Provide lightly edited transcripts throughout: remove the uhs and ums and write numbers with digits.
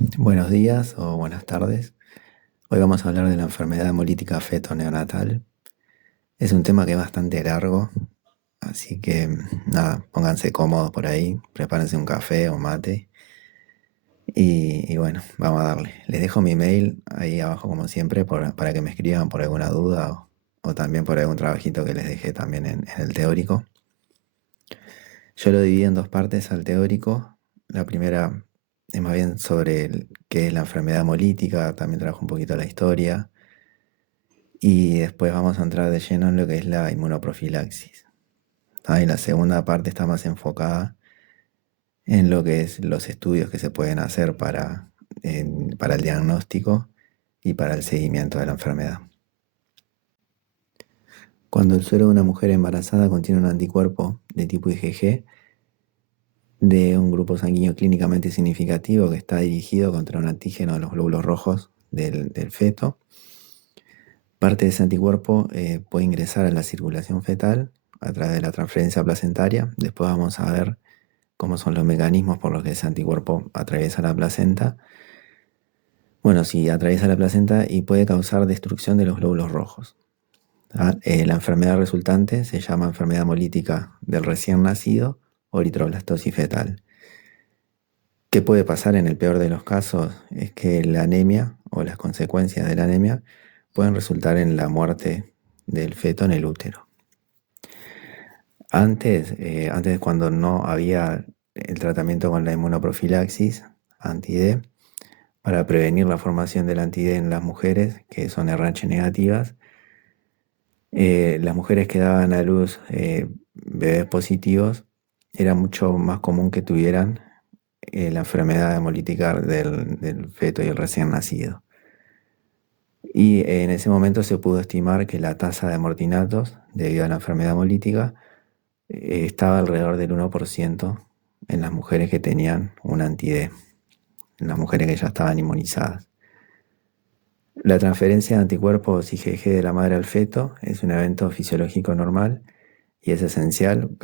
Buenos días o buenas tardes. Hoy vamos a hablar de la enfermedad hemolítica feto-neonatal. Es un tema que es bastante largo, así que nada, pónganse cómodos por ahí, prepárense un café o mate y bueno, vamos a darle. Les dejo mi mail ahí abajo como siempre para que me escriban por alguna duda o también por algún trabajito que les dejé también en el teórico. Yo lo dividí en dos partes al teórico. La primera es más bien sobre qué es la enfermedad hemolítica, también trabajo un poquito la historia. Y después vamos a entrar de lleno en lo que es la inmunoprofilaxis. Y la segunda parte está más enfocada en lo que es los estudios que se pueden hacer para el diagnóstico y para el seguimiento de la enfermedad. Cuando el suero de una mujer embarazada contiene un anticuerpo de tipo IgG de un grupo sanguíneo clínicamente significativo que está dirigido contra un antígeno de los glóbulos rojos del feto, parte de ese anticuerpo puede ingresar a la circulación fetal a través de la transferencia placentaria. Después vamos a ver cómo son los mecanismos por los que ese anticuerpo atraviesa la placenta. Bueno, sí, atraviesa la placenta y puede causar destrucción de los glóbulos rojos. La enfermedad resultante se llama enfermedad hemolítica del recién nacido o eritroblastosis fetal. ¿Qué puede pasar en el peor de los casos? Es que la anemia o las consecuencias de la anemia pueden resultar en la muerte del feto en el útero. Antes cuando no había el tratamiento con la inmunoprofilaxis anti-D, para prevenir la formación del anti-D en las mujeres que son RH negativas, las mujeres que daban a luz bebés positivos, era mucho más común que tuvieran la enfermedad hemolítica del feto y el recién nacido. Y en ese momento se pudo estimar que la tasa de amortinatos debido a la enfermedad hemolítica estaba alrededor del 1% en las mujeres que tenían un anti-D, en las mujeres que ya estaban inmunizadas. La transferencia de anticuerpos IgG de la madre al feto es un evento fisiológico normal y es esencial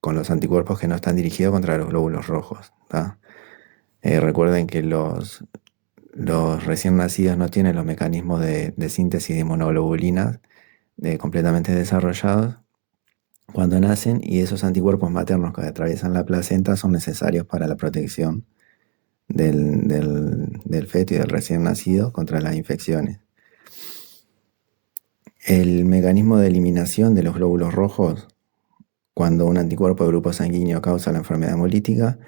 con los anticuerpos que no están dirigidos contra los glóbulos rojos. Recuerden que los recién nacidos no tienen los mecanismos de síntesis de inmunoglobulinas completamente desarrollados cuando nacen, y esos anticuerpos maternos que atraviesan la placenta son necesarios para la protección del feto y del recién nacido contra las infecciones. El mecanismo de eliminación de los glóbulos rojos cuando un anticuerpo de grupo sanguíneo causa la enfermedad hemolítica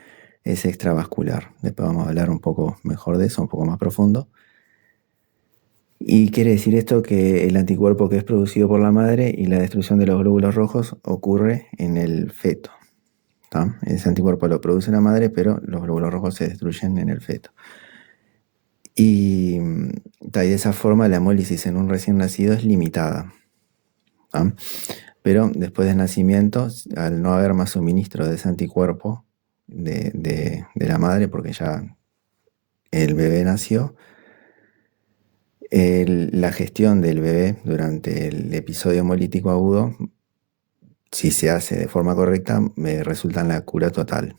es extravascular. Después vamos a hablar un poco mejor de eso, un poco más profundo. Y quiere decir esto que el anticuerpo que es producido por la madre y la destrucción de los glóbulos rojos ocurre en el feto. Ese anticuerpo lo produce la madre, pero los glóbulos rojos se destruyen en el feto. Y de esa forma la hemólisis en un recién nacido es limitada. Pero después del nacimiento, al no haber más suministro de ese anticuerpo de la madre, porque ya el bebé nació, la gestión del bebé durante el episodio hemolítico agudo, si se hace de forma correcta, resulta en la cura total.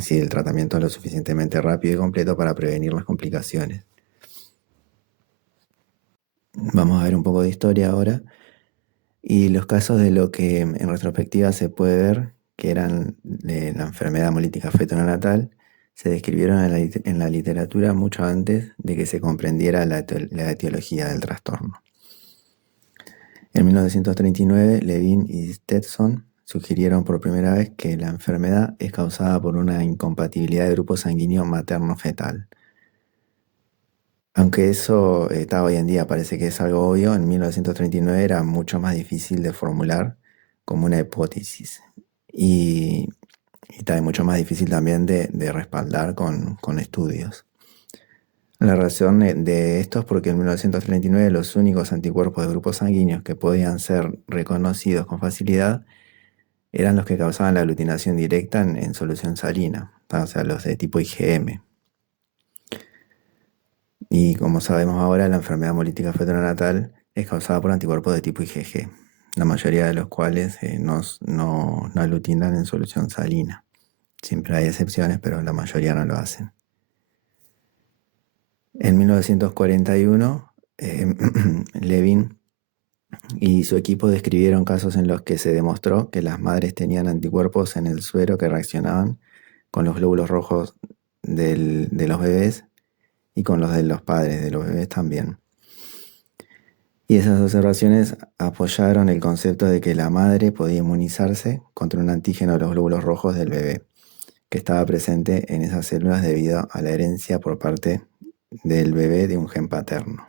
Si el tratamiento es lo suficientemente rápido y completo para prevenir las complicaciones. Vamos a ver un poco de historia ahora. Y los casos de lo que en retrospectiva se puede ver, que eran la enfermedad hemolítica feto-neonatal, se describieron en la literatura mucho antes de que se comprendiera la etiología del trastorno. En 1939, Levin y Stetson sugirieron por primera vez que la enfermedad es causada por una incompatibilidad de grupo sanguíneo materno-fetal. Aunque eso hoy en día parece que es algo obvio, en 1939 era mucho más difícil de formular como una hipótesis y también mucho más difícil también de respaldar con estudios. La razón de esto es porque en 1939 los únicos anticuerpos de grupos sanguíneos que podían ser reconocidos con facilidad eran los que causaban la aglutinación directa en solución salina, o sea, los de tipo IgM. Y como sabemos ahora, la enfermedad hemolítica feto-neonatal es causada por anticuerpos de tipo IgG, la mayoría de los cuales no aglutinan en solución salina. Siempre hay excepciones, pero la mayoría no lo hacen. En 1941, Levin y su equipo describieron casos en los que se demostró que las madres tenían anticuerpos en el suero que reaccionaban con los glóbulos rojos de los bebés y con los de los padres de los bebés también. Y esas observaciones apoyaron el concepto de que la madre podía inmunizarse contra un antígeno de los glóbulos rojos del bebé, que estaba presente en esas células debido a la herencia por parte del bebé de un gen paterno.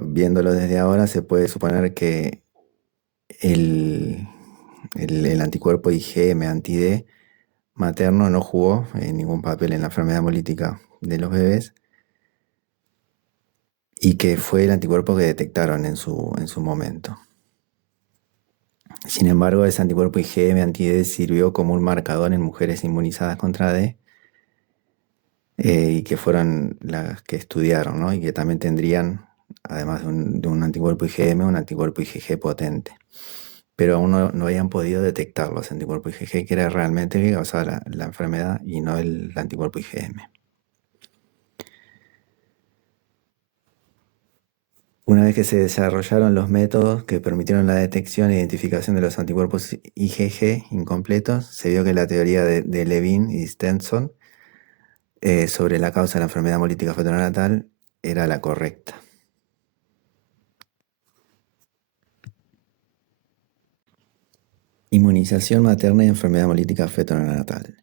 Viéndolo desde ahora, se puede suponer que el anticuerpo IgM anti-D materno no jugó ningún papel en la enfermedad hemolítica de los bebés y que fue el anticuerpo que detectaron en su momento. Sin embargo, ese anticuerpo IgM anti-D sirvió como un marcador en mujeres inmunizadas contra D y que fueron las que estudiaron, ¿no? Y que también tendrían, además de un anticuerpo IgM, un anticuerpo IgG potente. Pero aún no habían podido detectar los anticuerpos IgG, que era realmente el que causaba la enfermedad y no el anticuerpo IgM. Una vez que se desarrollaron los métodos que permitieron la detección e identificación de los anticuerpos IgG incompletos, se vio que la teoría de Levin y Stenson sobre la causa de la enfermedad hemolítica fetal era la correcta. Inmunización materna y enfermedad hemolítica fetal.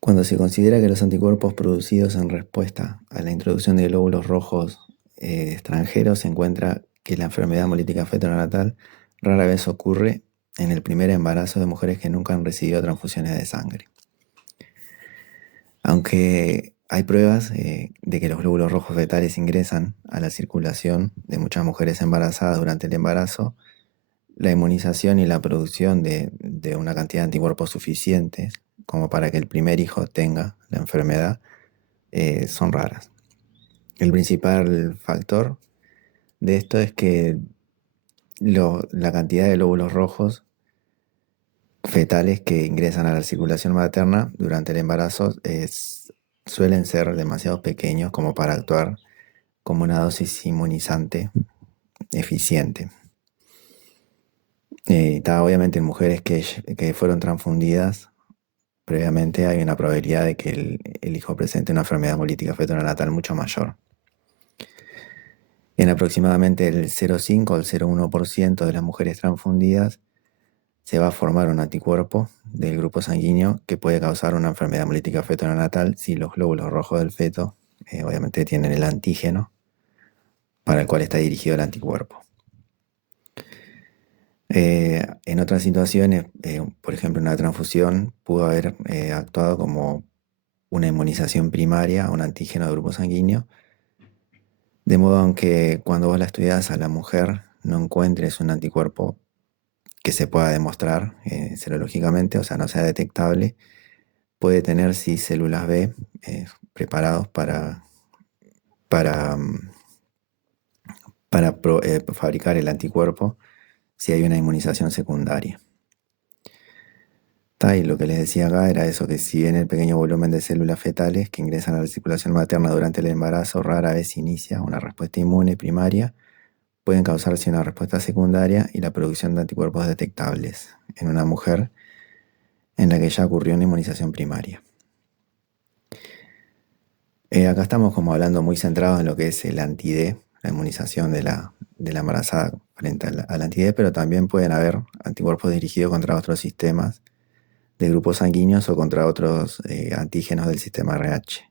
Cuando se considera que los anticuerpos producidos en respuesta a la introducción de glóbulos rojos extranjeros, se encuentra que la enfermedad hemolítica fetal rara vez ocurre en el primer embarazo de mujeres que nunca han recibido transfusiones de sangre. Aunque hay pruebas de que los glóbulos rojos fetales ingresan a la circulación de muchas mujeres embarazadas durante el embarazo, la inmunización y la producción de una cantidad de anticuerpos suficientes como para que el primer hijo tenga la enfermedad son raras. El principal factor de esto es que la cantidad de glóbulos rojos fetales que ingresan a la circulación materna durante el embarazo suelen ser demasiado pequeños como para actuar como una dosis inmunizante eficiente. Obviamente en mujeres que fueron transfundidas previamente hay una probabilidad de que el hijo presente una enfermedad hemolítica fetal mucho mayor. En aproximadamente el 0,5 al 0,1% de las mujeres transfundidas se va a formar un anticuerpo del grupo sanguíneo que puede causar una enfermedad hemolítica fetal si los glóbulos rojos del feto obviamente tienen el antígeno para el cual está dirigido el anticuerpo. En otras situaciones, por ejemplo, una transfusión pudo haber actuado como una inmunización primaria a un antígeno de grupo sanguíneo, de modo que cuando vos la estudiás a la mujer no encuentres un anticuerpo que se pueda demostrar serológicamente, o sea, no sea detectable. Puede tener sí células B preparados para fabricar el anticuerpo si hay una inmunización secundaria. Y lo que les decía acá era eso, que si bien el pequeño volumen de células fetales que ingresan a la circulación materna durante el embarazo rara vez inicia una respuesta inmune primaria, pueden causarse una respuesta secundaria y la producción de anticuerpos detectables en una mujer en la que ya ocurrió una inmunización primaria. Acá estamos como hablando muy centrados en lo que es el anti-D, la inmunización de la embarazada frente al anti-D, pero también pueden haber anticuerpos dirigidos contra otros sistemas de grupos sanguíneos o contra otros antígenos del sistema RH.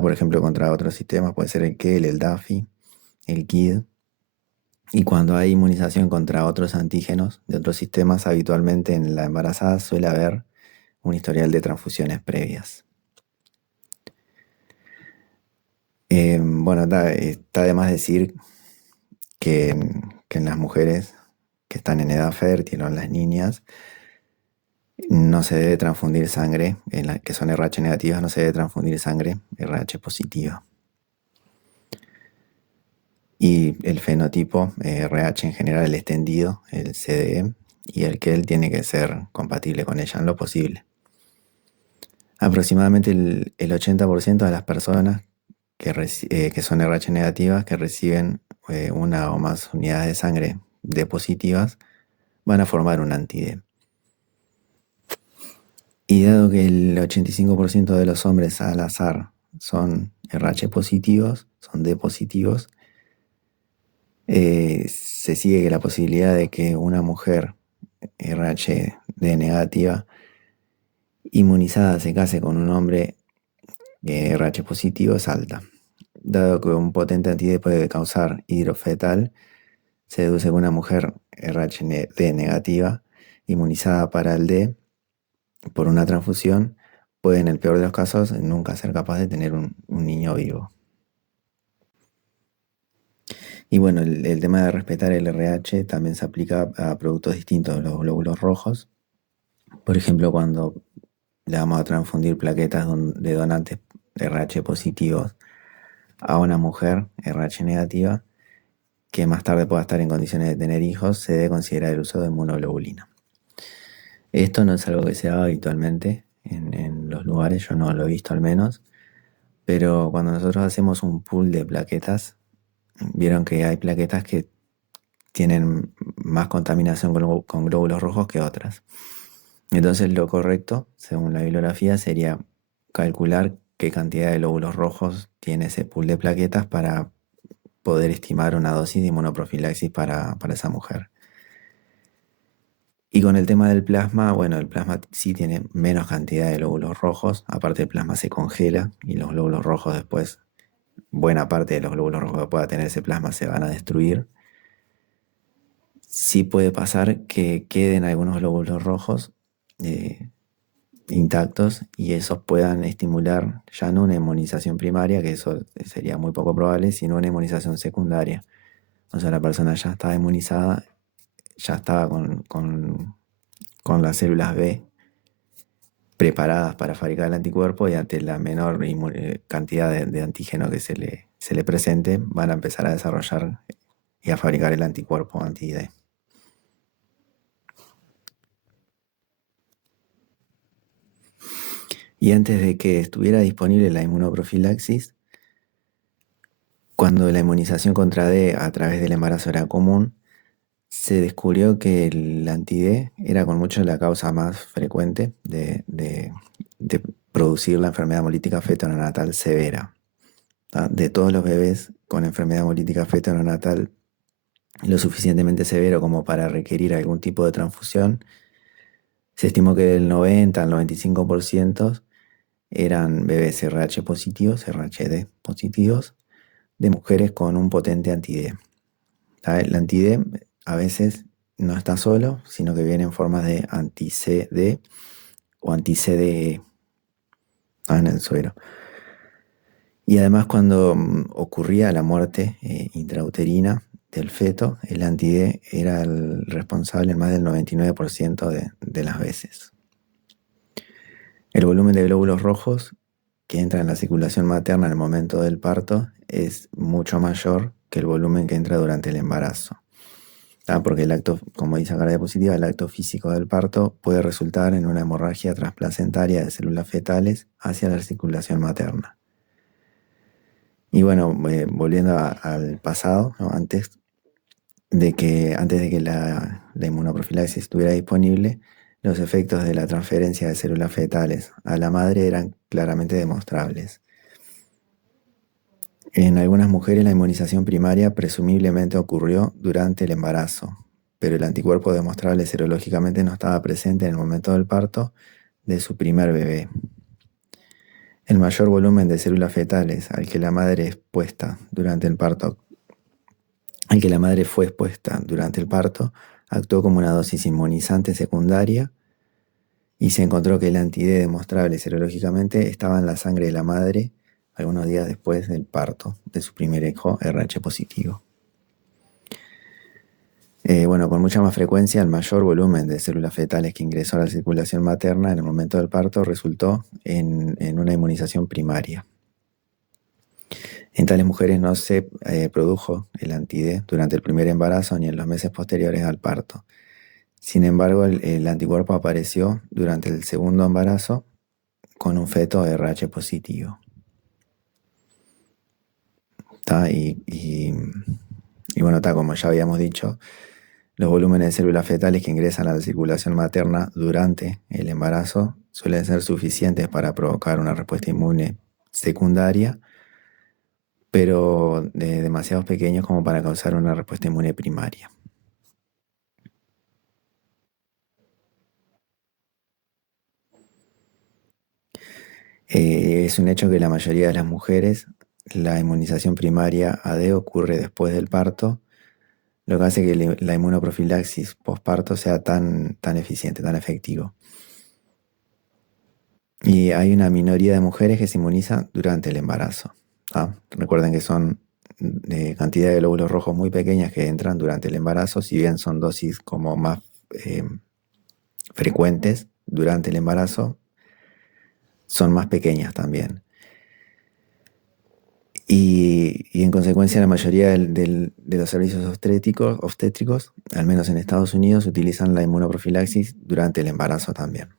Por ejemplo, contra otros sistemas puede ser el KEL, el DAFI, el KID. Y cuando hay inmunización contra otros antígenos de otros sistemas, habitualmente en la embarazada suele haber un historial de transfusiones previas. Bueno, está de más decir que en las mujeres que están en edad fértil o en las niñas no se debe transfundir sangre, en las que son RH negativas no se debe transfundir sangre RH positiva. Y el fenotipo RH en general, el extendido, el CDE, y el KEL tiene que ser compatible con ella en lo posible. Aproximadamente el 80% de las personas que son RH negativas, que reciben una o más unidades de sangre D positivas, van a formar un anti-D. Y dado que el 85% de los hombres al azar son RH positivos, son D positivos, se sigue que la posibilidad de que una mujer RH D negativa inmunizada se case con un hombre RH positivo es alta. Dado que un potente anti-D puede causar hidrofetal, se deduce que una mujer RH-D negativa, inmunizada para el D por una transfusión, puede en el peor de los casos nunca ser capaz de tener un niño vivo. Y bueno, el tema de respetar el RH también se aplica a productos distintos de los glóbulos rojos. Por ejemplo, cuando le vamos a transfundir plaquetas de donantes RH positivos a una mujer RH negativa, que más tarde pueda estar en condiciones de tener hijos, se debe considerar el uso de inmunoglobulina. Esto no es algo que se haga habitualmente en los lugares, yo no lo he visto al menos, pero cuando nosotros hacemos un pool de plaquetas, vieron que hay plaquetas que tienen más contaminación con glóbulos rojos que otras. Entonces lo correcto, según la bibliografía, sería calcular qué cantidad de glóbulos rojos tiene ese pool de plaquetas para poder estimar una dosis de inmunoprofilaxis para esa mujer. Y con el tema del plasma, bueno, el plasma sí tiene menos cantidad de glóbulos rojos, aparte el plasma se congela y los glóbulos rojos después, buena parte de los glóbulos rojos que pueda tener ese plasma se van a destruir. Sí puede pasar que queden algunos glóbulos rojos intactos y esos puedan estimular ya no una inmunización primaria, que eso sería muy poco probable, sino una inmunización secundaria. O sea, la persona ya estaba inmunizada, ya estaba con las células B preparadas para fabricar el anticuerpo y ante la menor cantidad de antígeno que se le presente, van a empezar a desarrollar y a fabricar el anticuerpo anti-D. Y antes de que estuviera disponible la inmunoprofilaxis, cuando la inmunización contra D a través del embarazo era común, se descubrió que el anti-D era con mucho la causa más frecuente de producir la enfermedad hemolítica feto-neonatal severa. De todos los bebés con enfermedad hemolítica feto-neonatal lo suficientemente severo como para requerir algún tipo de transfusión, se estimó que del 90 al 95% eran bebés RH positivos, RHD positivos, de mujeres con un potente anti-D. El anti-D a veces no está solo, sino que viene en formas de anti-CD o anti-CDE en el suero. Y además cuando ocurría la muerte intrauterina del feto, el anti-D era el responsable en más del 99% de las veces. El volumen de glóbulos rojos que entra en la circulación materna en el momento del parto es mucho mayor que el volumen que entra durante el embarazo. Porque el acto, como dice acá la diapositiva, el acto físico del parto puede resultar en una hemorragia transplacentaria de células fetales hacia la circulación materna. Y bueno, volviendo al pasado, ¿no? Antes de que la inmunoprofilaxis estuviera disponible, los efectos de la transferencia de células fetales a la madre eran claramente demostrables. En algunas mujeres la inmunización primaria presumiblemente ocurrió durante el embarazo, pero el anticuerpo demostrable serológicamente no estaba presente en el momento del parto de su primer bebé. El mayor volumen de células fetales al que la madre fue expuesta durante el parto actuó como una dosis inmunizante secundaria y se encontró que el anti-D demostrable serológicamente estaba en la sangre de la madre algunos días después del parto de su primer hijo RH positivo. Con mucha más frecuencia, el mayor volumen de células fetales que ingresó a la circulación materna en el momento del parto resultó en una inmunización primaria. En tales mujeres no se produjo el anti-D durante el primer embarazo ni en los meses posteriores al parto. Sin embargo, el anticuerpo apareció durante el segundo embarazo con un feto RH positivo. ¿Tá? Y bueno, como ya habíamos dicho, los volúmenes de células fetales que ingresan a la circulación materna durante el embarazo suelen ser suficientes para provocar una respuesta inmune secundaria, pero demasiado pequeños como para causar una respuesta inmune primaria. Es un hecho que la mayoría de las mujeres, la inmunización primaria AD ocurre después del parto, lo que hace que la inmunoprofilaxis postparto sea tan eficiente, tan efectivo. Y hay una minoría de mujeres que se inmunizan durante el embarazo. Recuerden que son cantidad de glóbulos rojos muy pequeñas que entran durante el embarazo, si bien son dosis como más frecuentes durante el embarazo, son más pequeñas también. Y en consecuencia la mayoría de los servicios obstétricos, al menos en Estados Unidos, utilizan la inmunoprofilaxis durante el embarazo también,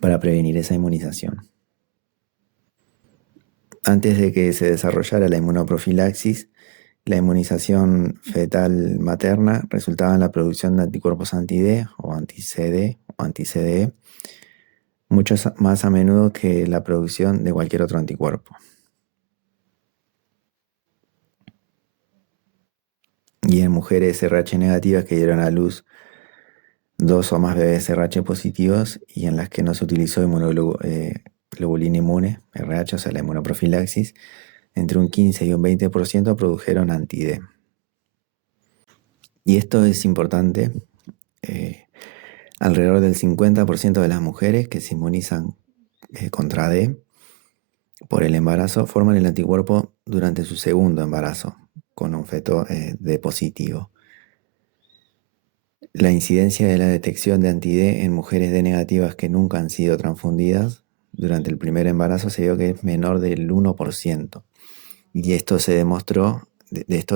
para prevenir esa inmunización. Antes de que se desarrollara la inmunoprofilaxis, la inmunización fetal materna resultaba en la producción de anticuerpos anti-D o anti-CD o anti-CDE, mucho más a menudo que la producción de cualquier otro anticuerpo. Y en mujeres RH negativas que dieron a luz 2 o más bebés RH positivos y en las que no se utilizó globulina inmune, RH, o sea, la inmunoprofilaxis, entre un 15 y un 20% produjeron anti-D. Y esto es importante. Alrededor del 50% de las mujeres que se inmunizan contra D por el embarazo forman el anticuerpo durante su segundo embarazo con un feto D positivo. La incidencia de la detección de anti-D en mujeres D negativas que nunca han sido transfundidas durante el primer embarazo se vio que es menor del 1%. Y esto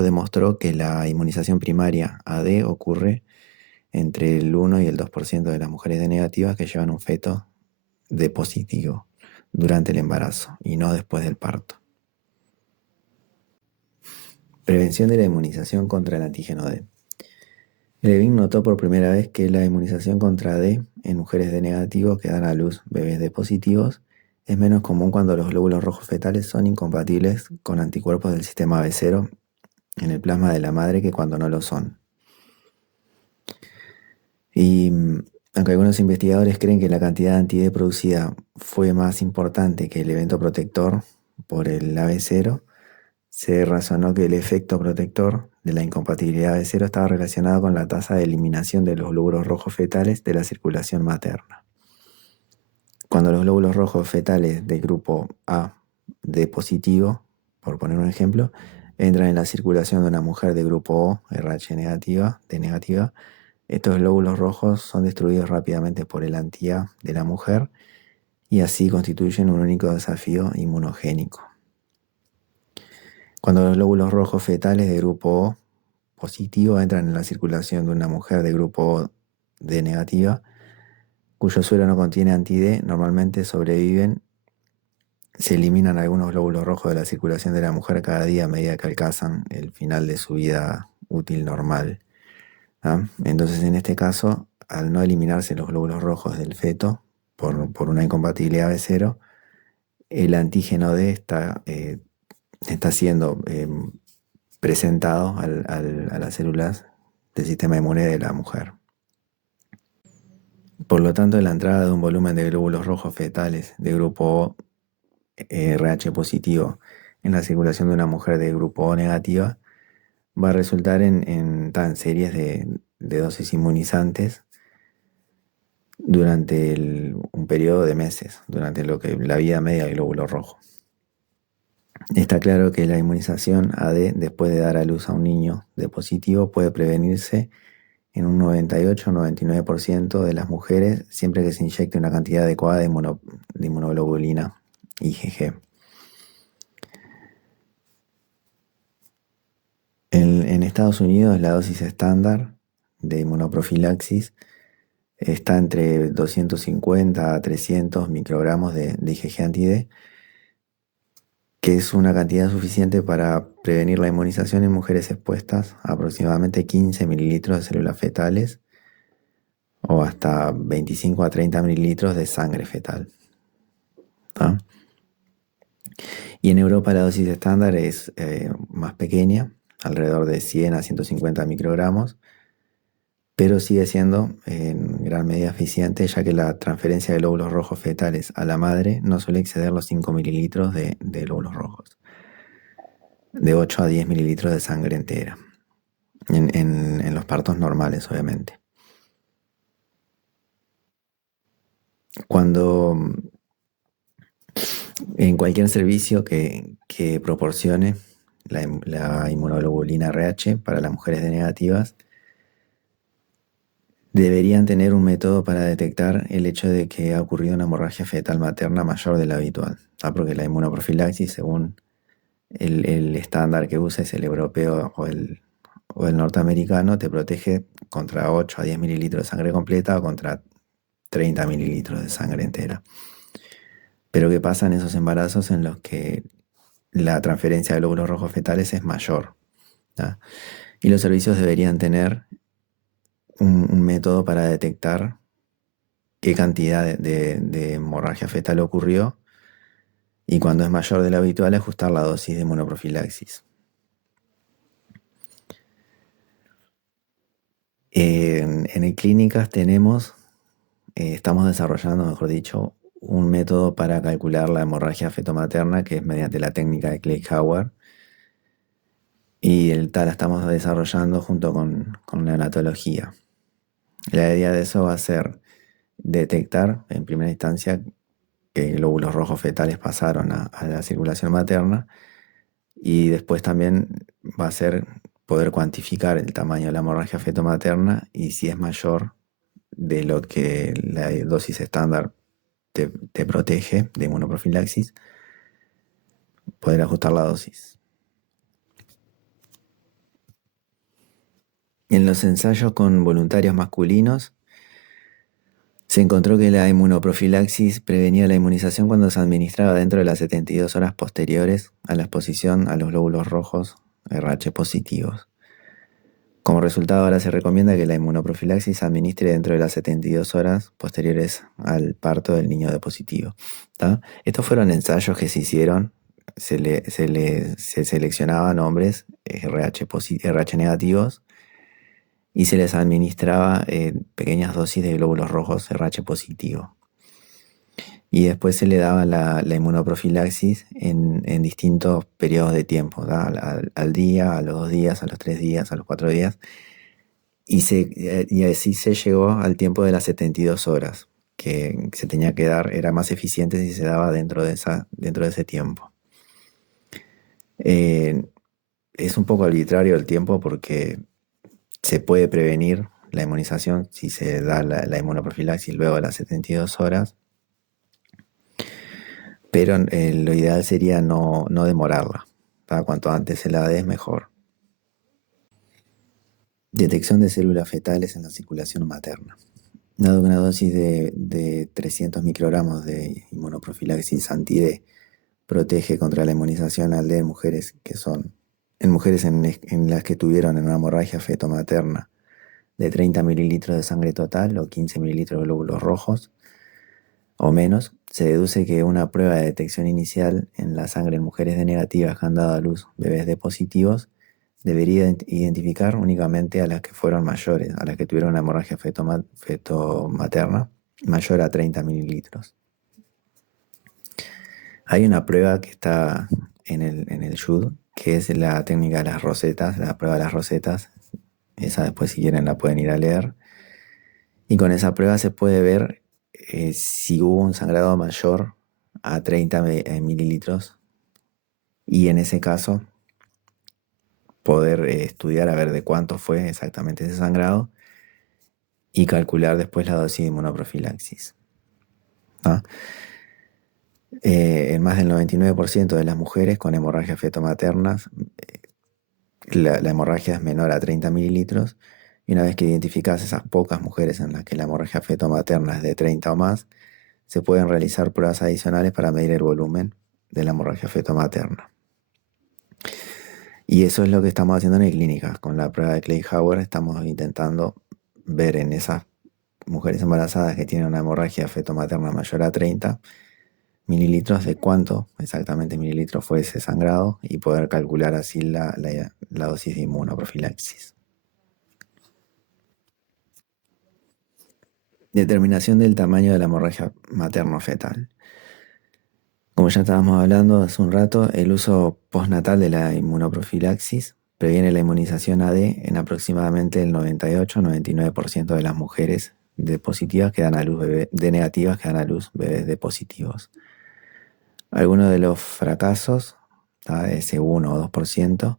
demostró que la inmunización primaria AD ocurre entre el 1 y el 2% de las mujeres D negativas que llevan un feto D positivo durante el embarazo y no después del parto. Prevención de la inmunización contra el antígeno D. Levin notó por primera vez que la inmunización contra D en mujeres D negativos que dan a luz bebés D positivos es menos común cuando los glóbulos rojos fetales son incompatibles con anticuerpos del sistema B0 en el plasma de la madre que cuando no lo son. Y aunque algunos investigadores creen que la cantidad de anti-D producida fue más importante que el evento protector por el AB0, se razonó que el efecto protector de la incompatibilidad AB0 estaba relacionado con la tasa de eliminación de los glóbulos rojos fetales de la circulación materna. Cuando los glóbulos rojos fetales de grupo A D positivo, por poner un ejemplo, entran en la circulación de una mujer de grupo O, RH negativa, D negativa, estos glóbulos rojos son destruidos rápidamente por el anti-A de la mujer y así constituyen un único desafío inmunogénico. Cuando los glóbulos rojos fetales de grupo O positivo entran en la circulación de una mujer de grupo O D negativa, cuyo suelo no contiene anti-D, normalmente sobreviven. Se eliminan algunos glóbulos rojos de la circulación de la mujer cada día a medida que alcanzan el final de su vida útil normal. Entonces, en este caso, al no eliminarse los glóbulos rojos del feto por una incompatibilidad B0, el antígeno D está siendo presentado a las células del sistema inmune de la mujer. Por lo tanto, la entrada de un volumen de glóbulos rojos fetales de grupo O RH positivo en la circulación de una mujer de grupo O negativa va a resultar en series de dosis inmunizantes durante un periodo de meses, durante la vida media del glóbulo rojo. Está claro que la inmunización AD después de dar a luz a un niño de positivo puede prevenirse en un 98-99% de las mujeres siempre que se inyecte una cantidad adecuada de inmunoglobulina IgG. En Estados Unidos la dosis estándar de inmunoprofilaxis está entre 250 a 300 microgramos de IgG anti-D, que es una cantidad suficiente para prevenir la inmunización en mujeres expuestas a aproximadamente 15 mililitros de células fetales o hasta 25 a 30 mililitros de sangre fetal. ¿Tá? Y en Europa la dosis estándar es más pequeña, alrededor de 100 a 150 microgramos, pero sigue siendo en gran medida eficiente, ya que la transferencia de glóbulos rojos fetales a la madre no suele exceder los 5 mililitros de glóbulos rojos, de 8 a 10 mililitros de sangre entera, en los partos normales, obviamente. Cuando en cualquier servicio que proporcione la inmunoglobulina RH para las mujeres D negativas, deberían tener un método para detectar el hecho de que ha ocurrido una hemorragia fetal materna mayor de la habitual, porque la inmunoprofilaxis, según el estándar que uses, el europeo o el norteamericano, te protege contra 8 a 10 mililitros de sangre completa o contra 30 mililitros de sangre entera. Pero ¿qué pasa en esos embarazos en los que la transferencia de glóbulos rojos fetales es mayor? ¿Tá? Y los servicios deberían tener un método para detectar qué cantidad de hemorragia fetal ocurrió y cuando es mayor de lo habitual ajustar la dosis de inmunoprofilaxis. En clínicas estamos desarrollando, mejor dicho, un método para calcular la hemorragia fetomaterna que es mediante la técnica de Kleihauer, y la estamos desarrollando junto con neonatología. La idea de eso va a ser detectar en primera instancia que glóbulos rojos fetales pasaron a la circulación materna, y después también va a ser poder cuantificar el tamaño de la hemorragia fetomaterna y si es mayor de lo que la dosis estándar te protege de inmunoprofilaxis, poder ajustar la dosis. En los ensayos con voluntarios masculinos se encontró que la inmunoprofilaxis prevenía la inmunización cuando se administraba dentro de las 72 horas posteriores a la exposición a los glóbulos rojos RH positivos. Como resultado, ahora se recomienda que la inmunoprofilaxis se administre dentro de las 72 horas posteriores al parto del niño de positivo. ¿Tá? Estos fueron ensayos que se hicieron. Se seleccionaban hombres RH negativos y se les administraba pequeñas dosis de glóbulos rojos RH positivo. Y después se le daba la inmunoprofilaxis en distintos periodos de tiempo, al día, a los 2 días, a los 3 días, a los 4 días. Y así se llegó al tiempo de las 72 horas, que se tenía que dar, era más eficiente si se daba dentro de ese tiempo. Es un poco arbitrario el tiempo porque se puede prevenir la inmunización si se da la inmunoprofilaxis luego de las 72 horas, pero lo ideal sería no demorarla. Cuanto antes se la des, mejor. Detección de células fetales en la circulación materna. Dado que una dosis de 300 microgramos de inmunoprofilaxis anti-D protege contra la inmunización al D en mujeres en las que tuvieron una hemorragia fetomaterna de 30 mililitros de sangre total o 15 mililitros de glóbulos rojos o menos, se deduce que una prueba de detección inicial en la sangre en mujeres D negativas que han dado a luz bebés D positivos debería identificar únicamente a las que fueron mayores, a las que tuvieron una hemorragia fetomaterna mayor a 30 mililitros. Hay una prueba que está en el SHUD, que es la técnica de las rosetas, la prueba de las rosetas. Esa después, si quieren, la pueden ir a leer. Y con esa prueba se puede ver si hubo un sangrado mayor a 30 mililitros. Y en ese caso, poder estudiar a ver de cuánto fue exactamente ese sangrado y calcular después la dosis de inmunoprofilaxis. ¿No? En más del 99% de las mujeres con hemorragias fetomaternas, la hemorragia es menor a 30 mililitros Y una vez que identificas esas pocas mujeres en las que la hemorragia feto-materna es de 30 o más, se pueden realizar pruebas adicionales para medir el volumen de la hemorragia feto-materna. Y eso es lo que estamos haciendo en clínicas. Con la prueba de Clay-Howard estamos intentando ver en esas mujeres embarazadas que tienen una hemorragia feto-materna mayor a 30 mililitros de cuánto exactamente mililitros fue ese sangrado y poder calcular así la dosis de inmunoprofilaxis. Determinación del tamaño de la hemorragia materno-fetal. Como ya estábamos hablando hace un rato, el uso postnatal de la inmunoprofilaxis previene la inmunización AD en aproximadamente el 98-99% de las mujeres de positivas que dan a luz de negativas que dan a luz bebés de positivos. Algunos de los fracasos, ese 1 o 2%,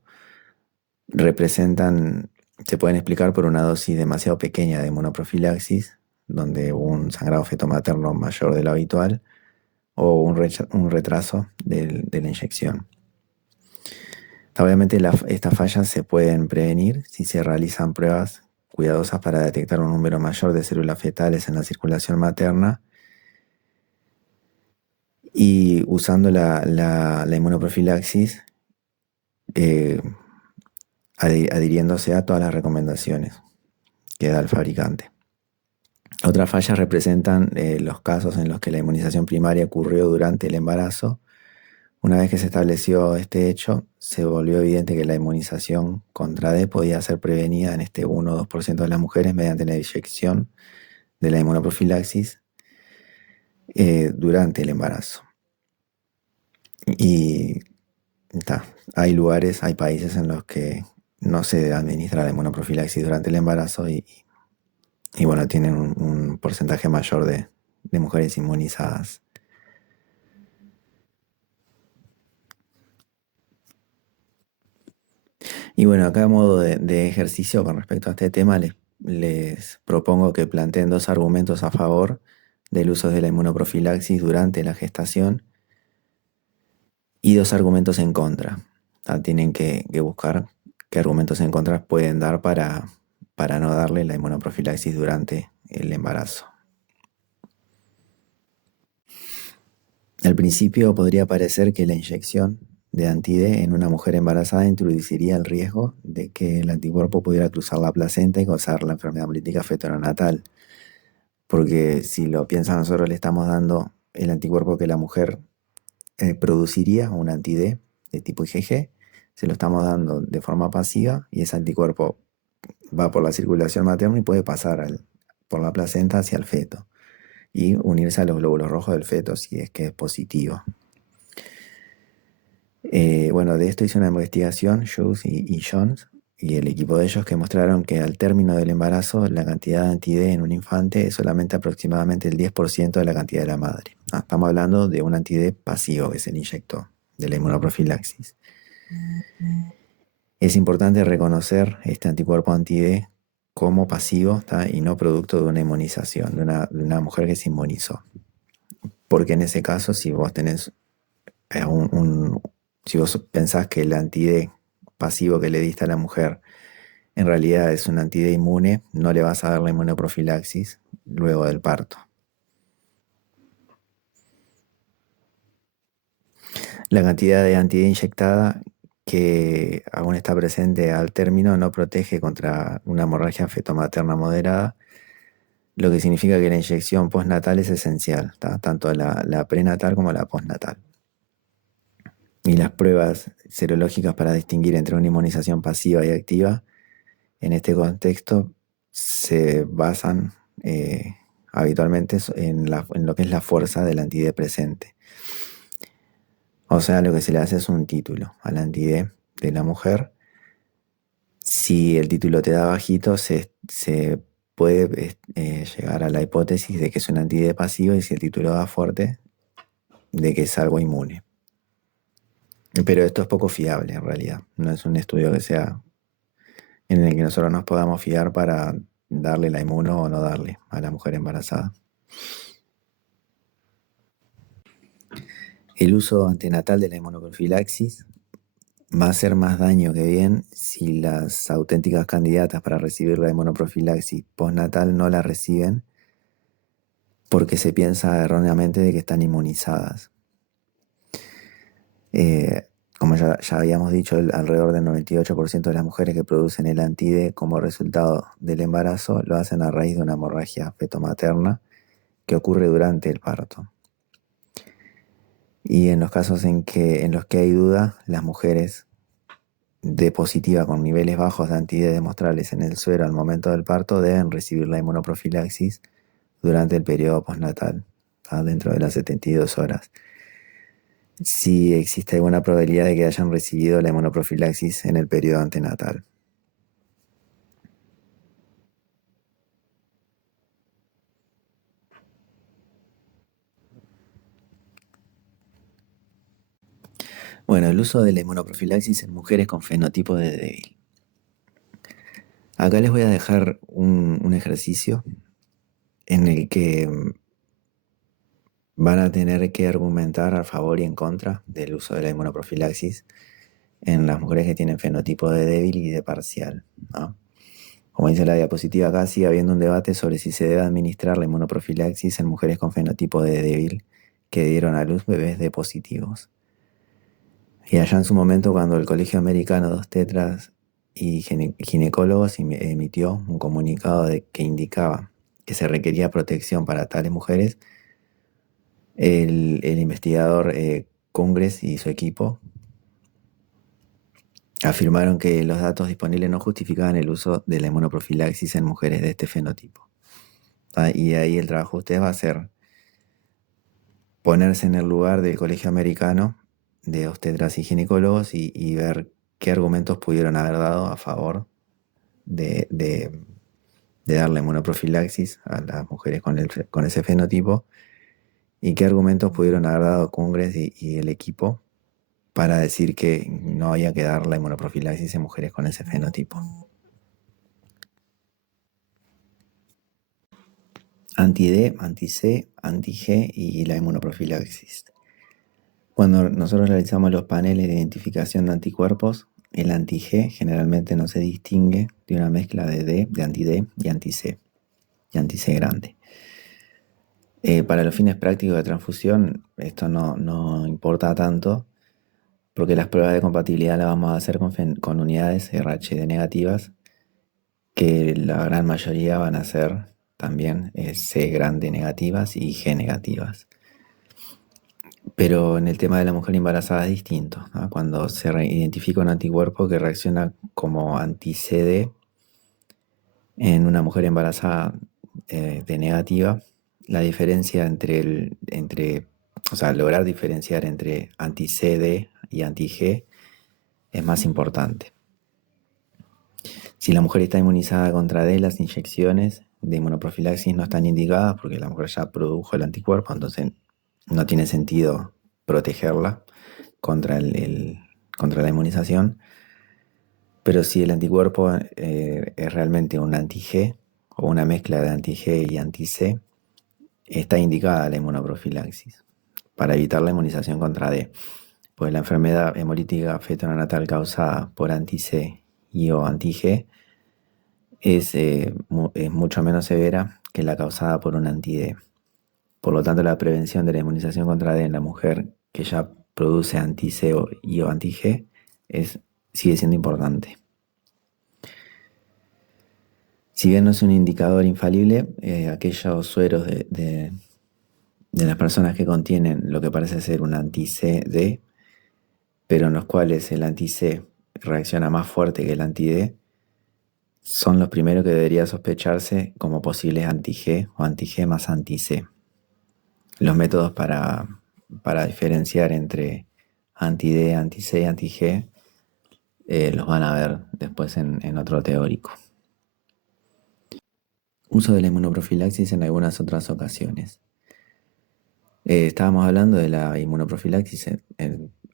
se pueden explicar por una dosis demasiado pequeña de inmunoprofilaxis, donde hubo un sangrado fetomaterno mayor de lo habitual, o un retraso de la inyección. Obviamente estas fallas se pueden prevenir si se realizan pruebas cuidadosas para detectar un número mayor de células fetales en la circulación materna y usando la inmunoprofilaxis, adhiriéndose a todas las recomendaciones que da el fabricante. Otras fallas representan los casos en los que la inmunización primaria ocurrió durante el embarazo. Una vez que se estableció este hecho, se volvió evidente que la inmunización contra D podía ser prevenida en este 1 o 2% de las mujeres mediante la inyección de la inmunoprofilaxis durante el embarazo. Y hay países en los que no se administra la inmunoprofilaxis durante el embarazo y bueno, tienen un porcentaje mayor de mujeres inmunizadas. Y bueno, acá a modo de ejercicio con respecto a este tema, les propongo que planteen dos argumentos a favor del uso de la inmunoprofilaxis durante la gestación y dos argumentos en contra. Tienen que buscar qué argumentos en contra pueden dar para no darle la inmunoprofilaxis durante el embarazo. Al principio podría parecer que la inyección de anti-D en una mujer embarazada introduciría el riesgo de que el anticuerpo pudiera cruzar la placenta y causar la enfermedad hemolítica feto-neonatal. Porque si lo piensan, nosotros le estamos dando el anticuerpo que la mujer produciría, un anti-D de tipo IgG, se lo estamos dando de forma pasiva y ese anticuerpo va por la circulación materna y puede pasar por la placenta hacia el feto y unirse a los glóbulos rojos del feto si es que es positivo. Bueno, de esto hizo una investigación, Hughes y Jones, y el equipo de ellos que mostraron que al término del embarazo la cantidad de anti-D en un infante es solamente aproximadamente el 10% de la cantidad de la madre. Estamos hablando de un anti-D pasivo que se le inyectó, de la inmunoprofilaxis. Es importante reconocer este anticuerpo anti-D como pasivo y no producto de una inmunización, de una mujer que se inmunizó. Porque en ese caso, si vos tenés si vos pensás que el anti-D pasivo que le diste a la mujer en realidad es un anti-D inmune, no le vas a dar la inmunoprofilaxis luego del parto. La cantidad de anti-D inyectada que aún está presente al término no protege contra una hemorragia fetomaterna moderada, lo que significa que la inyección postnatal es esencial, tanto la prenatal como la postnatal. Y las pruebas serológicas para distinguir entre una inmunización pasiva y activa en este contexto se basan habitualmente en lo que es la fuerza del anti-D presente. O sea, lo que se le hace es un título al anti-D de la mujer. Si el título te da bajito, se puede llegar a la hipótesis de que es un anti-D pasivo, y si el título da fuerte, de que es algo inmune. Pero esto es poco fiable en realidad. No es un estudio que sea en el que nosotros nos podamos fiar para darle la inmuno o no darle a la mujer embarazada. El uso antenatal de la inmunoprofilaxis va a hacer más daño que bien si las auténticas candidatas para recibir la inmunoprofilaxis postnatal no la reciben porque se piensa erróneamente de que están inmunizadas. Eh, Como ya habíamos dicho, alrededor del 98% de las mujeres que producen el anti-D como resultado del embarazo lo hacen a raíz de una hemorragia fetomaterna que ocurre durante el parto. Y en los casos en los que hay duda, las mujeres D positiva con niveles bajos de anti-D demostrables en el suero al momento del parto deben recibir la inmunoprofilaxis durante el periodo postnatal, dentro de las 72 horas. Si existe alguna probabilidad de que hayan recibido la inmunoprofilaxis en el periodo antenatal. Bueno, el uso de la inmunoprofilaxis en mujeres con fenotipo de débil. Acá les voy a dejar un ejercicio en el que van a tener que argumentar a favor y en contra del uso de la inmunoprofilaxis en las mujeres que tienen fenotipo de débil y de parcial, ¿no? Como dice la diapositiva acá, sigue habiendo un debate sobre si se debe administrar la inmunoprofilaxis en mujeres con fenotipo de débil que dieron a luz bebés de positivos. Y allá en su momento, cuando el Colegio Americano de Obstetras y Ginecólogos emitió un comunicado que indicaba que se requería protección para tales mujeres, el investigador Congress y su equipo afirmaron que los datos disponibles no justificaban el uso de la inmunoprofilaxis en mujeres de este fenotipo. Y ahí el trabajo de ustedes va a ser ponerse en el lugar del Colegio Americano de Obstetras y Ginecólogos y ver qué argumentos pudieron haber dado a favor de dar la inmunoprofilaxis a las mujeres con ese fenotipo y qué argumentos pudieron haber dado Congress y el equipo para decir que no había que dar la inmunoprofilaxis en mujeres con ese fenotipo. Anti-D, anti-C, anti-G y la inmunoprofilaxis. Cuando nosotros realizamos los paneles de identificación de anticuerpos, el anti-G generalmente no se distingue de una mezcla de anti-D y anti-C grande. Para los fines prácticos de transfusión, esto no importa tanto, porque las pruebas de compatibilidad las vamos a hacer con unidades RHD negativas, que la gran mayoría van a ser también C grande negativas y G negativas. Pero en el tema de la mujer embarazada es distinto, ¿no? Cuando se identifica un anticuerpo que reacciona como anti-CD en una mujer embarazada de negativa, la diferencia o sea, lograr diferenciar entre anti-CD y anti-G es más importante. Si la mujer está inmunizada contra D, las inyecciones de inmunoprofilaxis no están indicadas porque la mujer ya produjo el anticuerpo, entonces no tiene sentido protegerla contra la inmunización. Pero si el anticuerpo es realmente un anti-G o una mezcla de anti-G y anti-C, está indicada la inmunoprofilaxis para evitar la inmunización contra D. Pues la enfermedad hemolítica feto-neonatal causada por anti-C y o anti-G es mucho menos severa que la causada por un anti-D. Por lo tanto, la prevención de la inmunización contra D en la mujer que ya produce anti-C y o anti-G sigue siendo importante. Si bien no es un indicador infalible, aquellos sueros de las personas que contienen lo que parece ser un anti-CD, pero en los cuales el anti-C reacciona más fuerte que el anti-D, son los primeros que debería sospecharse como posibles anti-G o anti-G más anti-C. Los métodos para diferenciar entre anti-D, anti-C y anti-G los van a ver después en otro teórico. Uso de la inmunoprofilaxis en algunas otras ocasiones. Estábamos hablando de la inmunoprofilaxis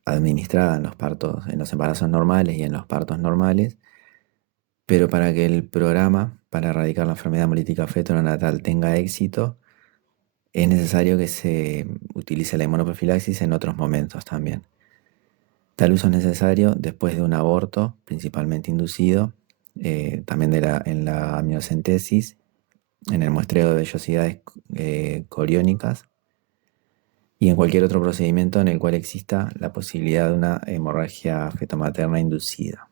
administrada en los embarazos normales y en los partos normales, pero para que el programa para erradicar la enfermedad hemolítica feto-neonatal tenga éxito, es necesario que se utilice la inmunoprofilaxis en otros momentos también. Tal uso es necesario después de un aborto, principalmente inducido, también en la amniocentesis, en el muestreo de vellosidades coriónicas y en cualquier otro procedimiento en el cual exista la posibilidad de una hemorragia fetomaterna inducida.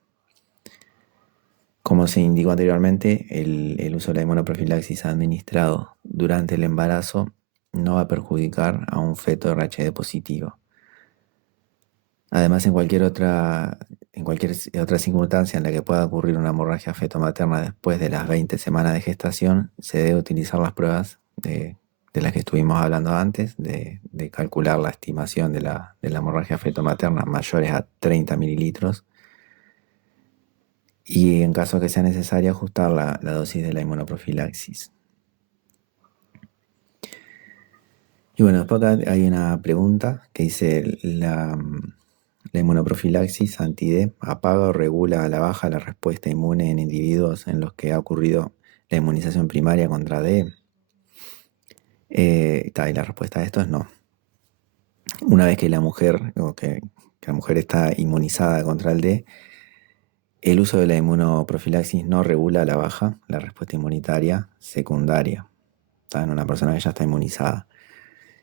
Como se indicó anteriormente, el uso de la inmunoprofilaxis administrado durante el embarazo no va a perjudicar a un feto RH positivo. Además, en cualquier otra circunstancia en la que pueda ocurrir una hemorragia fetomaterna después de las 20 semanas de gestación, se debe utilizar las pruebas de las que estuvimos hablando antes, de calcular la estimación de la hemorragia fetomaterna mayores a 30 mililitros y en caso que sea necesario ajustar la dosis de la inmunoprofilaxis. Y bueno, después acá hay una pregunta que dice, ¿la inmunoprofilaxis anti-D apaga o regula a la baja la respuesta inmune en individuos en los que ha ocurrido la inmunización primaria contra D? Y la respuesta a esto es no. Una vez que la mujer, que la mujer está inmunizada contra el D, el uso de la inmunoprofilaxis no regula a la baja la respuesta inmunitaria secundaria, en una persona que ya está inmunizada.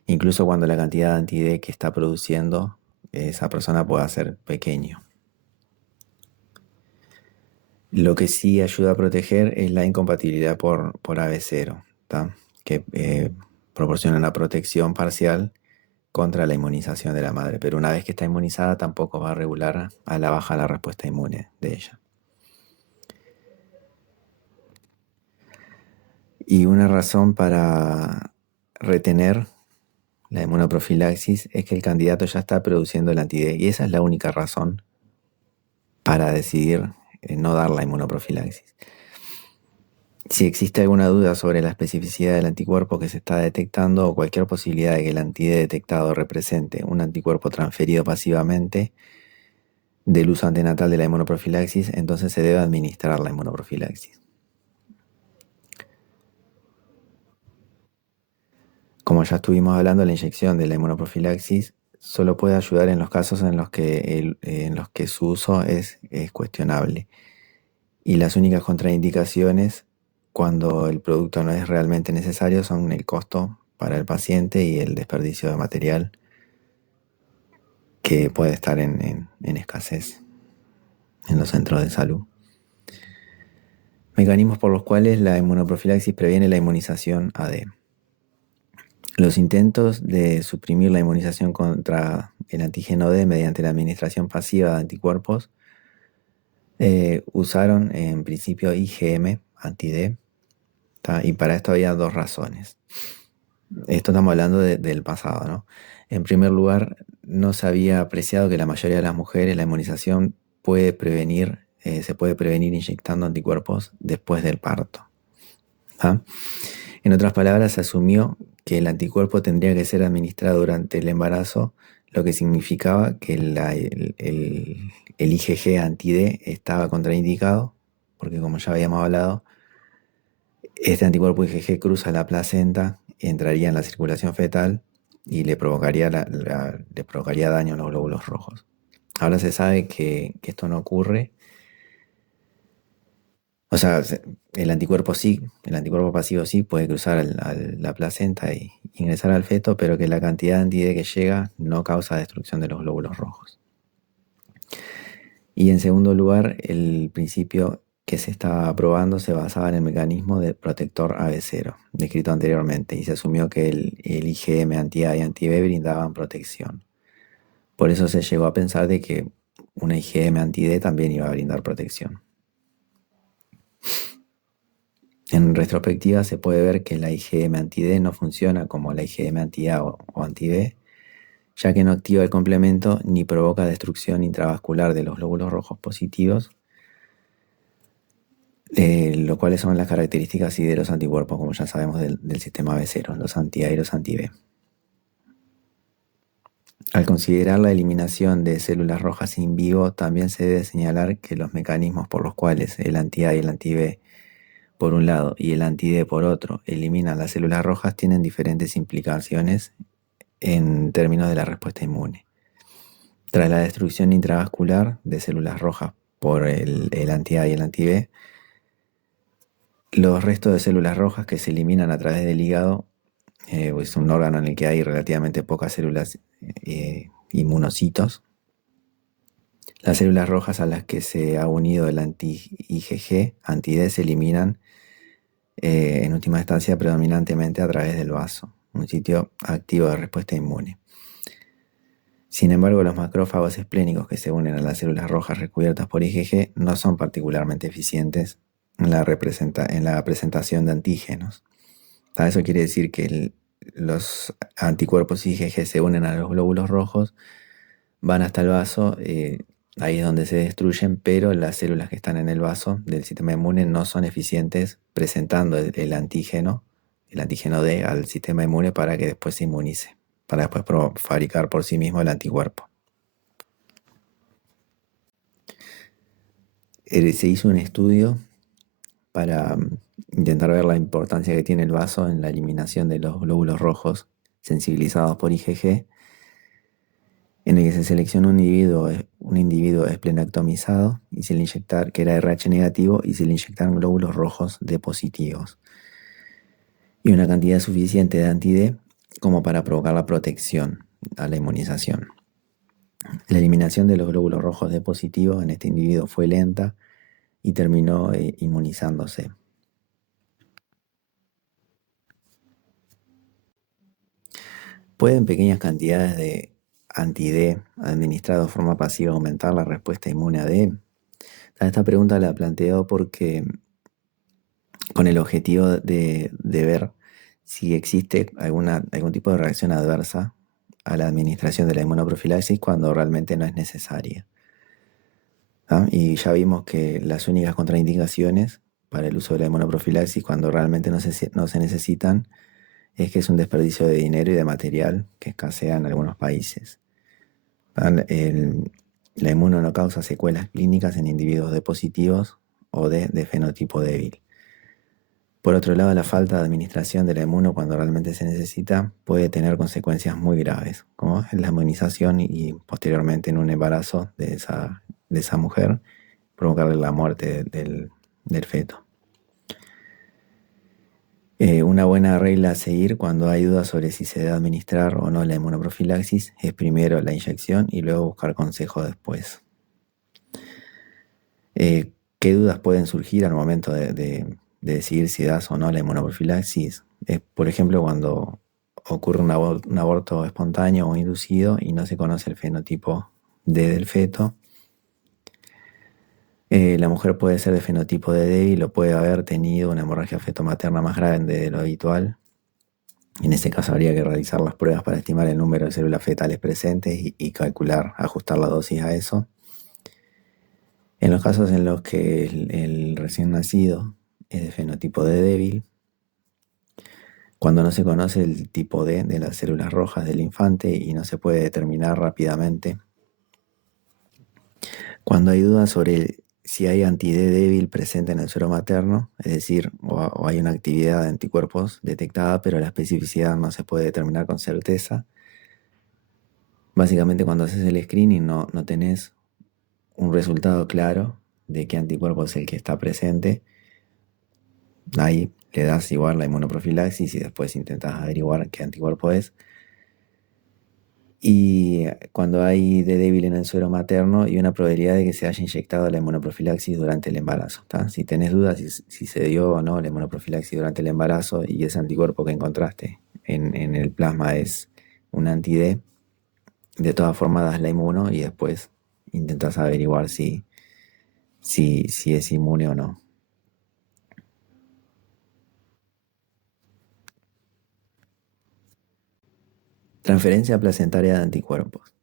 Incluso cuando la cantidad de anti-D que está produciendo esa persona pueda ser pequeño. Lo que sí ayuda a proteger es la incompatibilidad por AB0, que proporciona una protección parcial contra la inmunización de la madre, pero una vez que está inmunizada tampoco va a regular a la baja la respuesta inmune de ella. Y una razón para retener la inmunoprofilaxis es que el candidato ya está produciendo el anti-D y esa es la única razón para decidir no dar la inmunoprofilaxis. Si existe alguna duda sobre la especificidad del anticuerpo que se está detectando o cualquier posibilidad de que el anti-D detectado represente un anticuerpo transferido pasivamente del uso antenatal de la inmunoprofilaxis, entonces se debe administrar la inmunoprofilaxis. Como ya estuvimos hablando, la inyección de la inmunoprofilaxis solo puede ayudar en los casos en los que su uso es cuestionable. Y las únicas contraindicaciones cuando el producto no es realmente necesario son el costo para el paciente y el desperdicio de material que puede estar en escasez en los centros de salud. Mecanismos por los cuales la inmunoprofilaxis previene la inmunización AD. Los intentos de suprimir la inmunización contra el antígeno D mediante la administración pasiva de anticuerpos usaron en principio IgM anti-D, y para esto había dos razones. Esto estamos hablando del pasado, ¿no? En primer lugar, no se había apreciado que la mayoría de las mujeres la inmunización se puede prevenir inyectando anticuerpos después del parto. En otras palabras, se asumió que el anticuerpo tendría que ser administrado durante el embarazo, lo que significaba que el IgG anti-D estaba contraindicado, porque como ya habíamos hablado, este anticuerpo IgG cruza la placenta, entraría en la circulación fetal y le provocaría daño a los glóbulos rojos. Ahora se sabe que esto no ocurre. O sea, el anticuerpo pasivo sí puede cruzar la placenta e ingresar al feto, pero que la cantidad de anti-D que llega no causa destrucción de los glóbulos rojos. Y en segundo lugar, el principio que se estaba probando se basaba en el mecanismo del protector AB0, descrito anteriormente, y se asumió que el IgM anti-A y anti-B brindaban protección. Por eso se llegó a pensar de que una IgM anti-D también iba a brindar protección. En retrospectiva se puede ver que la IgM anti-D no funciona como la IgM anti-A o anti-B, ya que no activa el complemento ni provoca destrucción intravascular de los glóbulos rojos positivos, lo cuales son las características de los anticuerpos, como ya sabemos del sistema B0, los anti-A y los anti-B. Al considerar la eliminación de células rojas in vivo, también se debe señalar que los mecanismos por los cuales el anti-A y el anti-B por un lado y el anti-D por otro eliminan las células rojas tienen diferentes implicaciones en términos de la respuesta inmune. Tras la destrucción intravascular de células rojas por el anti-A y el anti-B, los restos de células rojas que se eliminan a través del hígado, es un órgano en el que hay relativamente pocas células inmunocitos. Las células rojas a las que se ha unido el anti-IgG, anti-D, se eliminan en última instancia predominantemente a través del vaso, un sitio activo de respuesta inmune. Sin embargo, los macrófagos esplénicos que se unen a las células rojas recubiertas por IgG no son particularmente eficientes en la presentación de antígenos. Eso quiere decir que los anticuerpos IgG se unen a los glóbulos rojos, van hasta el vaso, ahí es donde se destruyen, pero las células que están en el vaso del sistema inmune no son eficientes presentando el antígeno D al sistema inmune para que después se inmunice, para después fabricar por sí mismo el anticuerpo. Se hizo un estudio para intentar ver la importancia que tiene el vaso en la eliminación de los glóbulos rojos sensibilizados por IgG, en el que se seleccionó un individuo esplenectomizado y se le inyectaron, que era RH negativo, y se le inyectaron glóbulos rojos D positivos y una cantidad suficiente de anti-D como para provocar la protección a la inmunización. La eliminación de los glóbulos rojos D positivos en este individuo fue lenta y terminó inmunizándose. ¿Pueden pequeñas cantidades de anti-D administrado de forma pasiva aumentar la respuesta inmune a D? Esta pregunta la planteo porque con el objetivo de ver si existe algún tipo de reacción adversa a la administración de la inmunoprofilaxis cuando realmente no es necesaria. Y ya vimos que las únicas contraindicaciones para el uso de la inmunoprofilaxis cuando realmente no se necesitan es que es un desperdicio de dinero y de material que escasea en algunos países. La inmuno no causa secuelas clínicas en individuos D positivos o de fenotipo débil. Por otro lado, la falta de administración de la inmuno cuando realmente se necesita puede tener consecuencias muy graves, como en la inmunización y posteriormente en un embarazo de esa mujer, provocarle la muerte del feto. Una buena regla a seguir cuando hay dudas sobre si se debe administrar o no la inmunoprofilaxis es primero la inyección y luego buscar consejo después. ¿Qué dudas pueden surgir al momento de decidir si das o no la inmunoprofilaxis? Por ejemplo, cuando ocurre un aborto espontáneo o inducido y no se conoce el fenotipo D del feto. La mujer puede ser de fenotipo D débil o puede haber tenido una hemorragia fetomaterna más grande de lo habitual. En ese caso habría que realizar las pruebas para estimar el número de células fetales presentes y calcular, ajustar la dosis a eso. En los casos en los que el recién nacido es de fenotipo D débil, cuando no se conoce el tipo D de las células rojas del infante y no se puede determinar rápidamente, cuando hay dudas sobre si hay anti-D débil presente en el suero materno, es decir, o hay una actividad de anticuerpos detectada, pero la especificidad no se puede determinar con certeza. Básicamente cuando haces el screening no tenés un resultado claro de qué anticuerpo es el que está presente. Ahí le das igual la inmunoprofilaxis y después intentas averiguar qué anticuerpo es. Y cuando hay D débil en el suero materno y una probabilidad de que se haya inyectado la inmunoprofilaxis durante el embarazo. Si tenés dudas si se dio o no la inmunoprofilaxis durante el embarazo y ese anticuerpo que encontraste en el plasma es un anti-D, de todas formas das la inmuno y después intentas averiguar si es inmune o no. Transferencia placentaria de anticuerpos.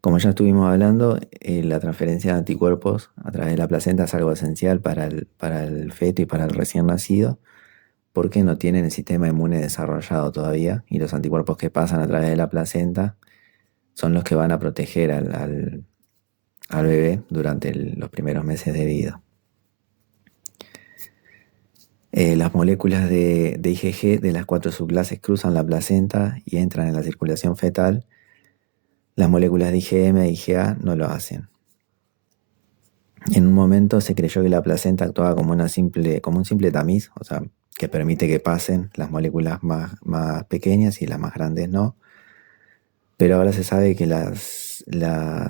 Como ya estuvimos hablando, la transferencia de anticuerpos a través de la placenta es algo esencial para el feto y para el recién nacido, porque no tienen el sistema inmune desarrollado todavía y los anticuerpos que pasan a través de la placenta son los que van a proteger al bebé durante los primeros meses de vida. Las moléculas de IgG de las 4 subclases cruzan la placenta y entran en la circulación fetal. Las moléculas de IgM e IgA no lo hacen. En un momento se creyó que la placenta actuaba como un simple tamiz, o sea, que permite que pasen las moléculas más pequeñas y las más grandes no. Pero ahora se sabe que las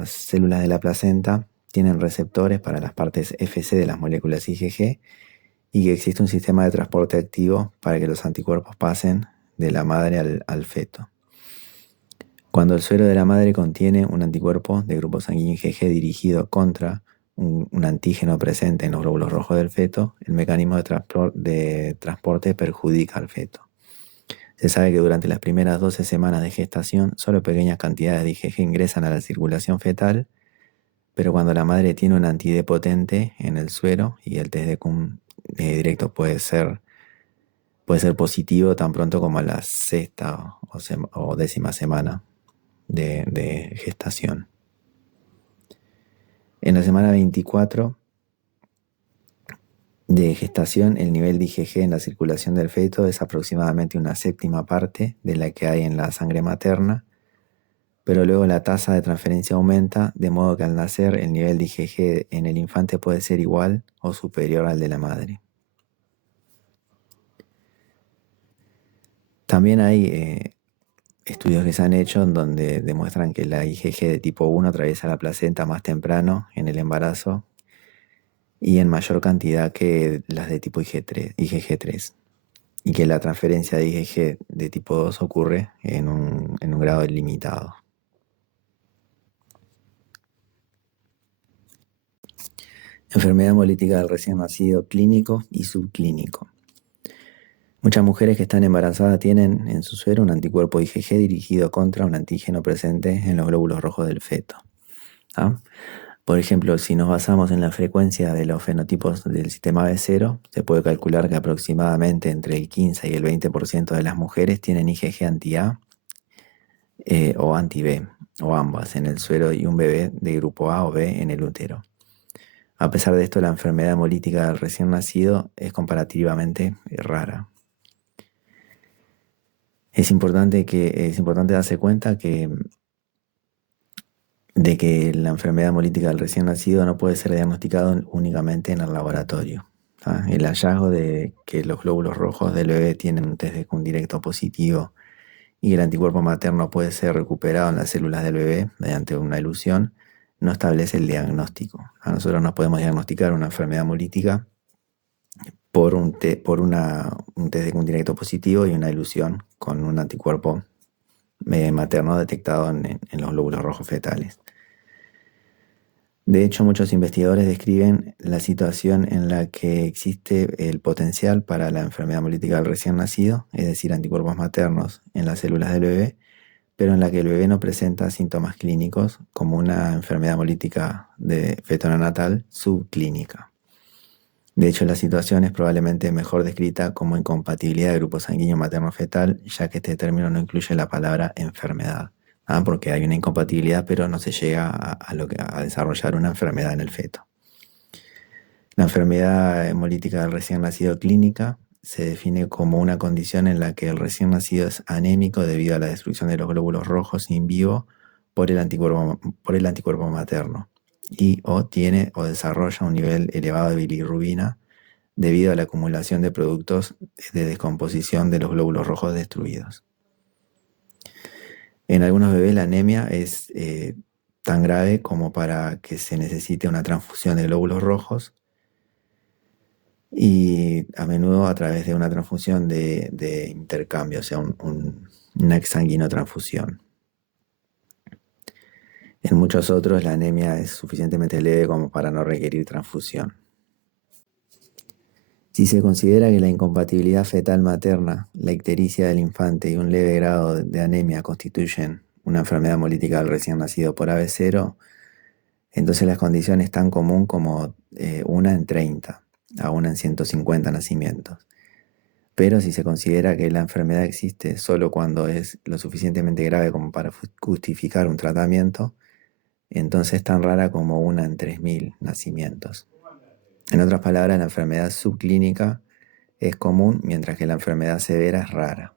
células de la placenta tienen receptores para las partes Fc de las moléculas IgG y que existe un sistema de transporte activo para que los anticuerpos pasen de la madre al feto. Cuando el suero de la madre contiene un anticuerpo de grupo sanguíneo IgG dirigido contra un antígeno presente en los glóbulos rojos del feto, el mecanismo de transporte perjudica al feto. Se sabe que durante las primeras 12 semanas de gestación, solo pequeñas cantidades de IgG ingresan a la circulación fetal, pero cuando la madre tiene un anti-D potente en el suero y el test de Cum directo puede ser positivo tan pronto como a la sexta o décima semana de gestación. En la semana 24 de gestación, el nivel de IgG en la circulación del feto es aproximadamente una séptima parte de la que hay en la sangre materna, pero luego la tasa de transferencia aumenta, de modo que al nacer el nivel de IgG en el infante puede ser igual o superior al de la madre. También hay estudios que se han hecho en donde demuestran que la IgG de tipo 1 atraviesa la placenta más temprano en el embarazo y en mayor cantidad que las de tipo IgG3, y que la transferencia de IgG de tipo 2 ocurre en un grado limitado. Enfermedad hemolítica del recién nacido clínico y subclínico. Muchas mujeres que están embarazadas tienen en su suero un anticuerpo IgG dirigido contra un antígeno presente en los glóbulos rojos del feto. ¿Ah? Por ejemplo, si nos basamos en la frecuencia de los fenotipos del sistema B0, se puede calcular que aproximadamente entre el 15 y el 20% de las mujeres tienen IgG anti-A o anti-B, o ambas, en el suero y un bebé de grupo A o B en el útero. A pesar de esto, la enfermedad hemolítica del recién nacido es comparativamente rara. Es importante darse cuenta de que la enfermedad hemolítica del recién nacido no puede ser diagnosticado únicamente en el laboratorio. El hallazgo de que los glóbulos rojos del bebé tienen un test de Cum directo positivo y el anticuerpo materno puede ser recuperado en las células del bebé mediante una elusión no establece el diagnóstico. Nosotros no podemos diagnosticar una enfermedad hemolítica por un test de Cum directo positivo y una elusión con un anticuerpo materno detectado en los glóbulos rojos fetales. De hecho, muchos investigadores describen la situación en la que existe el potencial para la enfermedad hemolítica del recién nacido, es decir, anticuerpos maternos en las células del bebé, pero en la que el bebé no presenta síntomas clínicos, como una enfermedad hemolítica de feto neonatal subclínica. De hecho, la situación es probablemente mejor descrita como incompatibilidad de grupo sanguíneo materno-fetal, ya que este término no incluye la palabra enfermedad. Porque hay una incompatibilidad, pero no se llega a desarrollar una enfermedad en el feto. La enfermedad hemolítica del recién nacido clínica se define como una condición en la que el recién nacido es anémico debido a la destrucción de los glóbulos rojos in vivo por el anticuerpo materno o tiene o desarrolla un nivel elevado de bilirrubina debido a la acumulación de productos de descomposición de los glóbulos rojos destruidos. En algunos bebés la anemia es tan grave como para que se necesite una transfusión de glóbulos rojos y a menudo a través de una transfusión de intercambio, o sea, una exsanguinotransfusión. En muchos otros la anemia es suficientemente leve como para no requerir transfusión. Si se considera que la incompatibilidad fetal materna, la ictericia del infante y un leve grado de anemia constituyen una enfermedad hemolítica del recién nacido por AB0, entonces la condición es tan común como una en 30 a una en 150 nacimientos. Pero si se considera que la enfermedad existe solo cuando es lo suficientemente grave como para justificar un tratamiento, entonces es tan rara como una en 3000 nacimientos. En otras palabras, la enfermedad subclínica es común, mientras que la enfermedad severa es rara.